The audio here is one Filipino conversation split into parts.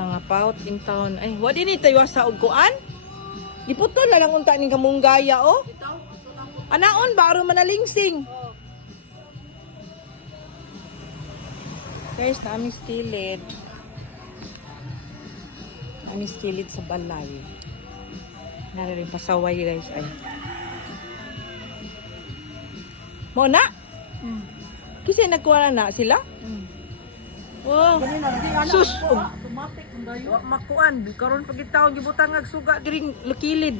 Mga paut in town. Ay, wadi ni tayo sa ugkuan? Di putol na lang unta ning kamunggaya, oh. Anaon ba aron manalingsing? Guys, naami skillet. Naami skillet sa balay. Nara rin pasaway, guys. Ay. Mo na? Kasi nagkuha na sila? Wow. Sus! Automatic ang dayo. Makuan, karon pagitaw gibutang nga suga diring lukilid.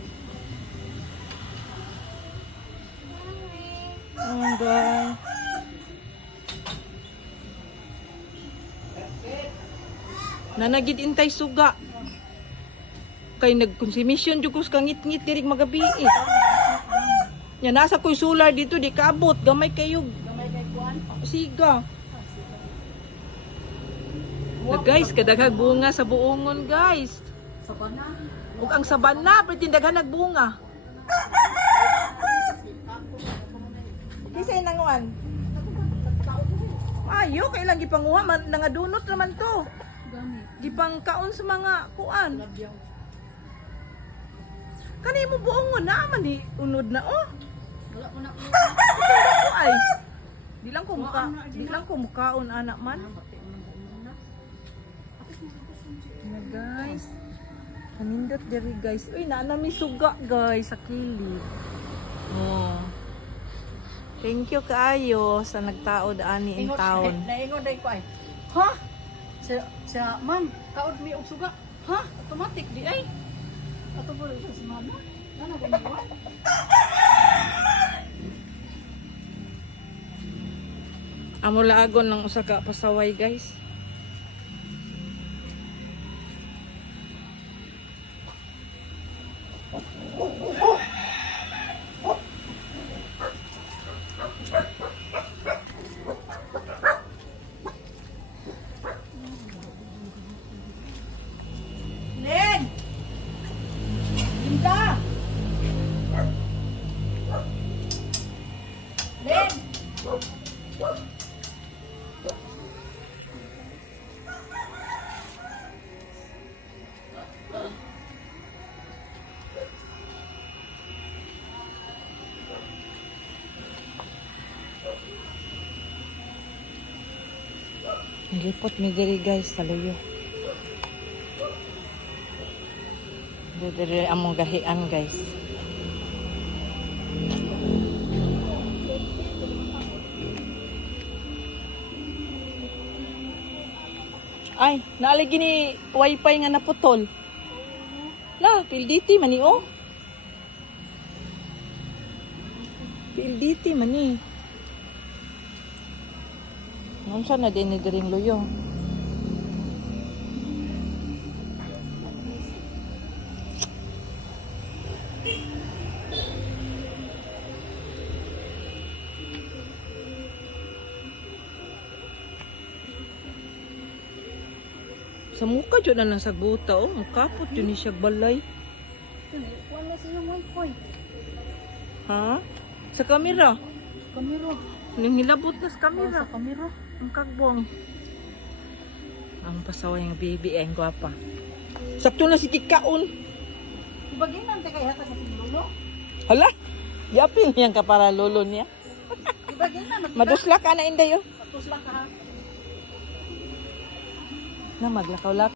Anda. Nanagid intay suga. Kay nagkonsumisyon jud ko sa ngit-ngit diri magabi eh. Nya nasa koy solar dito di kaabot, gamay kayo. Gamay kay kuan. Siga. Na guys, kadaghag bunga sa buongon, guys. Sa banan. Ug ang sabana, pwede daghan nagbunga. Kisay nanguan? Ayo, kailang gipanguha man nangadunot naman to. Gani. Gipang kaon sa mga kuan. Labyaw. Kani mo buongon na man ni unod na oh. Wala ko na Ako ay. Di lang ko mukaon anak man. Na guys. Kanindot diri guys. Uy, naana mi suga guys sa kilid. Oh. Thank you kaayo sa nagtaod ani in town. Naingon day ko ay. Ha? Sa ma'am, kaod mi og suga. Ha? Automatic di ay. Ato po si mama. Ano ba niyo? Amo laagon ng usa ka pasaway guys. Len! Linda! Len! Nilipot mi diri guys sa luyo. Diri among gahian guys. Ay, naalagi ni wifi nga naputol. La, PLDT man ni oh. PLDT man ni. Ngunsa na din ni diring luyo. Sa muka dyan na lang sa guta, oh. Mukapot yun ni siya balay. Wala siya wifi. Ha? Sa kamera. Kamera. Nang hilabot na sa kamera. Sa kamera. Ang kagbong. Ang pasaway ng baby, ang gwapa. Sakto na si Kikaon. Ibagay nante kay hata sa lolo. Hala, yapin niyang kapara lolo niya. Ibagay na Madusla ka na inday, oh. Patus lang ka ha. Na maglakaw-lakaw.